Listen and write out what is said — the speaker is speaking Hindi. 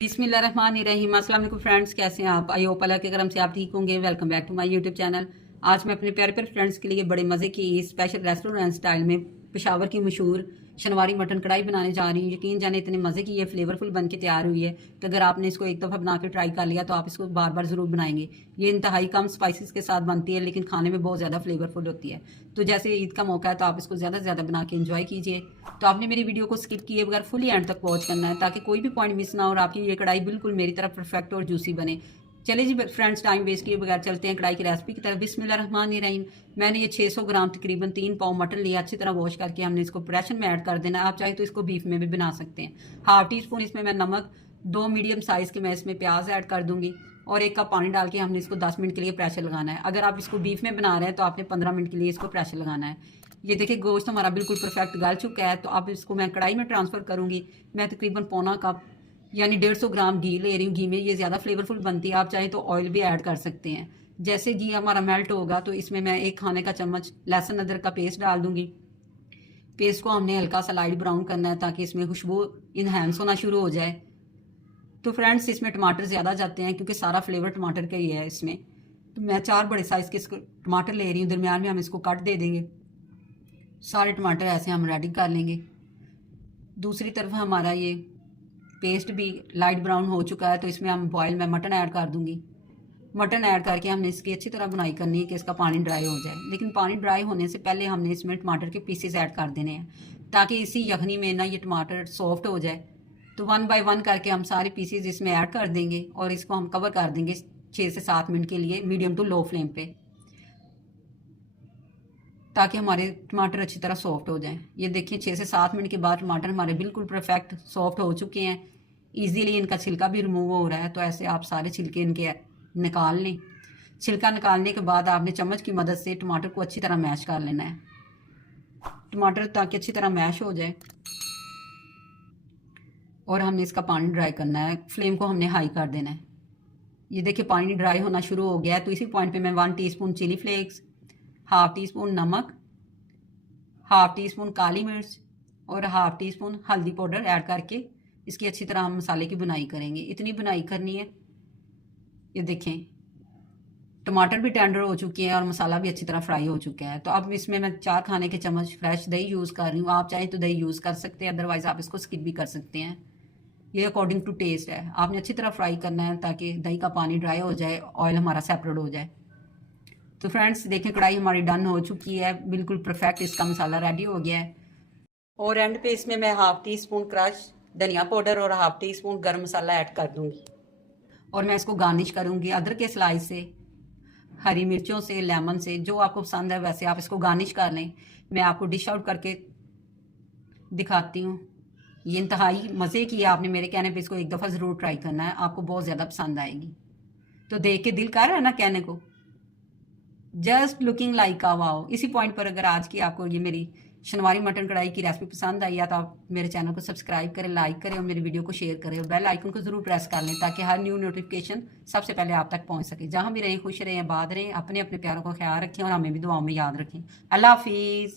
बिस्मिल्लाहिर्रहमानिर्रहीम। अस्सलाम वालेकुम फ्रेंड्स, कैसे हैं आप? आई होप अल्लाह के करम से आप ठीक होंगे। Welcome back to my YouTube channel. आज मैं अपने प्यारे प्यारे फ्रेंड्स के लिए बड़े मज़े की स्पेशल रेस्टोरेंट स्टाइल में पेशावर की मशहूर शनवारी मटन कढ़ाई बनाने जा रही हूँ। यकीन जाने इतने मज़े की ये फ्लेवरफुल बन के तैयार हुई है कि अगर आपने इसको एक दफ़ा बना के ट्राई कर लिया तो आप इसको बार बार ज़रूर बनाएंगे। ये इंतहाई कम स्पाइसेस के साथ बनती है लेकिन खाने में बहुत ज़्यादा फ्लेवरफुल होती है। तो जैसे ईद का मौका है तो आप इसको ज़्यादा से ज़्यादा बना के इंजॉय कीजिए। तो आपने मेरी वीडियो को स्किप किए बगैर फुली एंड तक वॉच करना है ताकि कोई भी पॉइंट मिस ना हो और आपकी ये कढ़ाई बिल्कुल मेरी तरफ परफेक्ट और जूसी बने। चलिए जी फ्रेंड्स, टाइम वेस्ट किए बगैर चलते हैं कढ़ाई की रेसिपी की तरफ। बिस्मिल्लाहिर्रहमानिर्रहीम। मैंने ये 600 ग्राम तकरीबन 3 पाव मटन लिया। अच्छी तरह वॉश करके हमने इसको प्रेशर में ऐड कर देना है। आप चाहे तो इसको बीफ में भी बना सकते हैं। हाफ टी स्पून इसमें मैं नमक, 2 मीडियम साइज़ के मैं इसमें प्याज ऐड कर दूंगी और 1 कप पानी डाल के हमने इसको 10 मिनट के लिए प्रेशर लगाना है। अगर आप इसको बीफ में बना रहे हैं तो आपने 15 मिनट के लिए इसको प्रेशर लगाना है। ये देखिए गोश्त हमारा बिल्कुल परफेक्ट गल चुका है। तो अब इसको मैं कढ़ाई में ट्रांसफ़र करूँगी। मैं तकरीबन पौना कप यानी 150 ग्राम घी ले रही हूँ। घी में ये ज़्यादा फ्लेवरफुल बनती है। आप चाहें तो ऑयल भी ऐड कर सकते हैं। जैसे घी हमारा मेल्ट होगा तो इसमें मैं 1 खाने का चम्मच लहसुन अदरक का पेस्ट डाल दूंगी। पेस्ट को हमने हल्का सा लाइट ब्राउन करना है ताकि इसमें खुशबू इन्हेंस होना शुरू हो जाए। तो फ्रेंड्स, इसमें टमाटर ज़्यादा जाते हैं क्योंकि सारा फ्लेवर टमाटर का ही है इसमें। तो मैं 4 बड़े साइज़ के टमाटर ले रही हूँ। दरमियान में हम इसको कट दे देंगे। सारे टमाटर ऐसे हम रेडी कर लेंगे। दूसरी तरफ हमारा ये पेस्ट भी लाइट ब्राउन हो चुका है तो इसमें हम बॉयल में मटन ऐड कर दूंगी। मटन ऐड करके हमने इसकी अच्छी तरह बुनाई करनी है कि इसका पानी ड्राई हो जाए। लेकिन पानी ड्राई होने से पहले हमने इसमें टमाटर के पीसेस ऐड कर देने हैं ताकि इसी यखनी में ना ये टमाटर सॉफ्ट हो जाए। तो 1 बाय 1 करके हम सारे पीसेस इसमें ऐड कर देंगे और इसको हम कवर कर देंगे 6 से 7 मिनट के लिए मीडियम टू लो फ्लेम पे, ताकि हमारे टमाटर अच्छी तरह सॉफ्ट हो जाएं। ये देखिए 6 से 7 मिनट के बाद टमाटर हमारे बिल्कुल परफेक्ट सॉफ्ट हो चुके हैं। इजीली इनका छिलका भी रिमूव हो रहा है। तो ऐसे आप सारे छिलके इनके निकाल लें। छिलका निकालने के बाद आपने चम्मच की मदद से टमाटर को अच्छी तरह मैश कर लेना है। टमाटर ताकि अच्छी तरह मैश हो जाए और हमने इसका पानी ड्राई करना है। फ्लेम को हमने हाई कर देना है। ये देखिए पानी ड्राई होना शुरू हो गया है। तो इसी पॉइंट पे मैं 1 teaspoon chilli flakes, half teaspoon नमक, हाफ टी स्पून काली मिर्च और हाफ टी स्पून हल्दी पाउडर ऐड करके इसकी अच्छी तरह हम मसाले की बुनाई करेंगे। इतनी बुनाई करनी है। ये देखें टमाटर भी टेंडर हो चुके हैं और मसाला भी अच्छी तरह फ्राई हो चुका है। तो अब इसमें मैं 4 खाने के चम्मच फ्रेश दही यूज़ कर रही हूँ। आप चाहें तो दही यूज़ कर सकते हैं, अदरवाइज़ आप इसको स्किप भी कर सकते हैं। ये अकॉर्डिंग टू टेस्ट है। आपने अच्छी तरह फ्राई करना है ताकि दही का पानी ड्राई हो जाए, ऑयल हमारा सेपरेट हो जाए। तो फ्रेंड्स देखें कढ़ाई हमारी डन हो चुकी है, बिल्कुल परफेक्ट इसका मसाला रेडी हो गया है। और एंड पे इसमें मैं हाफ टी स्पून क्रश धनिया पाउडर और हाफ टी स्पून गर्म मसाला ऐड कर दूंगी और मैं इसको गार्निश करूंगी अदरक के स्लाइस से, हरी मिर्चों से, लेमन से, जो आपको पसंद है वैसे आप इसको गार्निश कर लें। मैं आपको डिश आउट करके दिखाती हूँ। ये इंतहाई मज़े की है। आपने मेरे कहने पे इसको एक दफ़ा ज़रूर ट्राई करना है, आपको बहुत ज़्यादा पसंद आएगी। तो देख के दिल कर रहा है ना कहने को, जस्ट लुकिंग लाइक आ वाओ। इसी पॉइंट पर अगर आज की आपको ये मेरी शनवारी मटन कढ़ाई की रेसिपी पसंद आई है तो आप मेरे चैनल को सब्सक्राइब करें, लाइक करें और मेरी वीडियो को शेयर करें और बेल आइकन को ज़रूर प्रेस कर लें ताकि हर न्यू नोटिफिकेशन सबसे पहले आप तक पहुंच सके। जहां भी रहें खुश रहें, आबाद रहें, अपने अपने प्यारों का ख्याल रखें और हमें भी दुआओं में याद रखें। अल्लाह हाफिज़।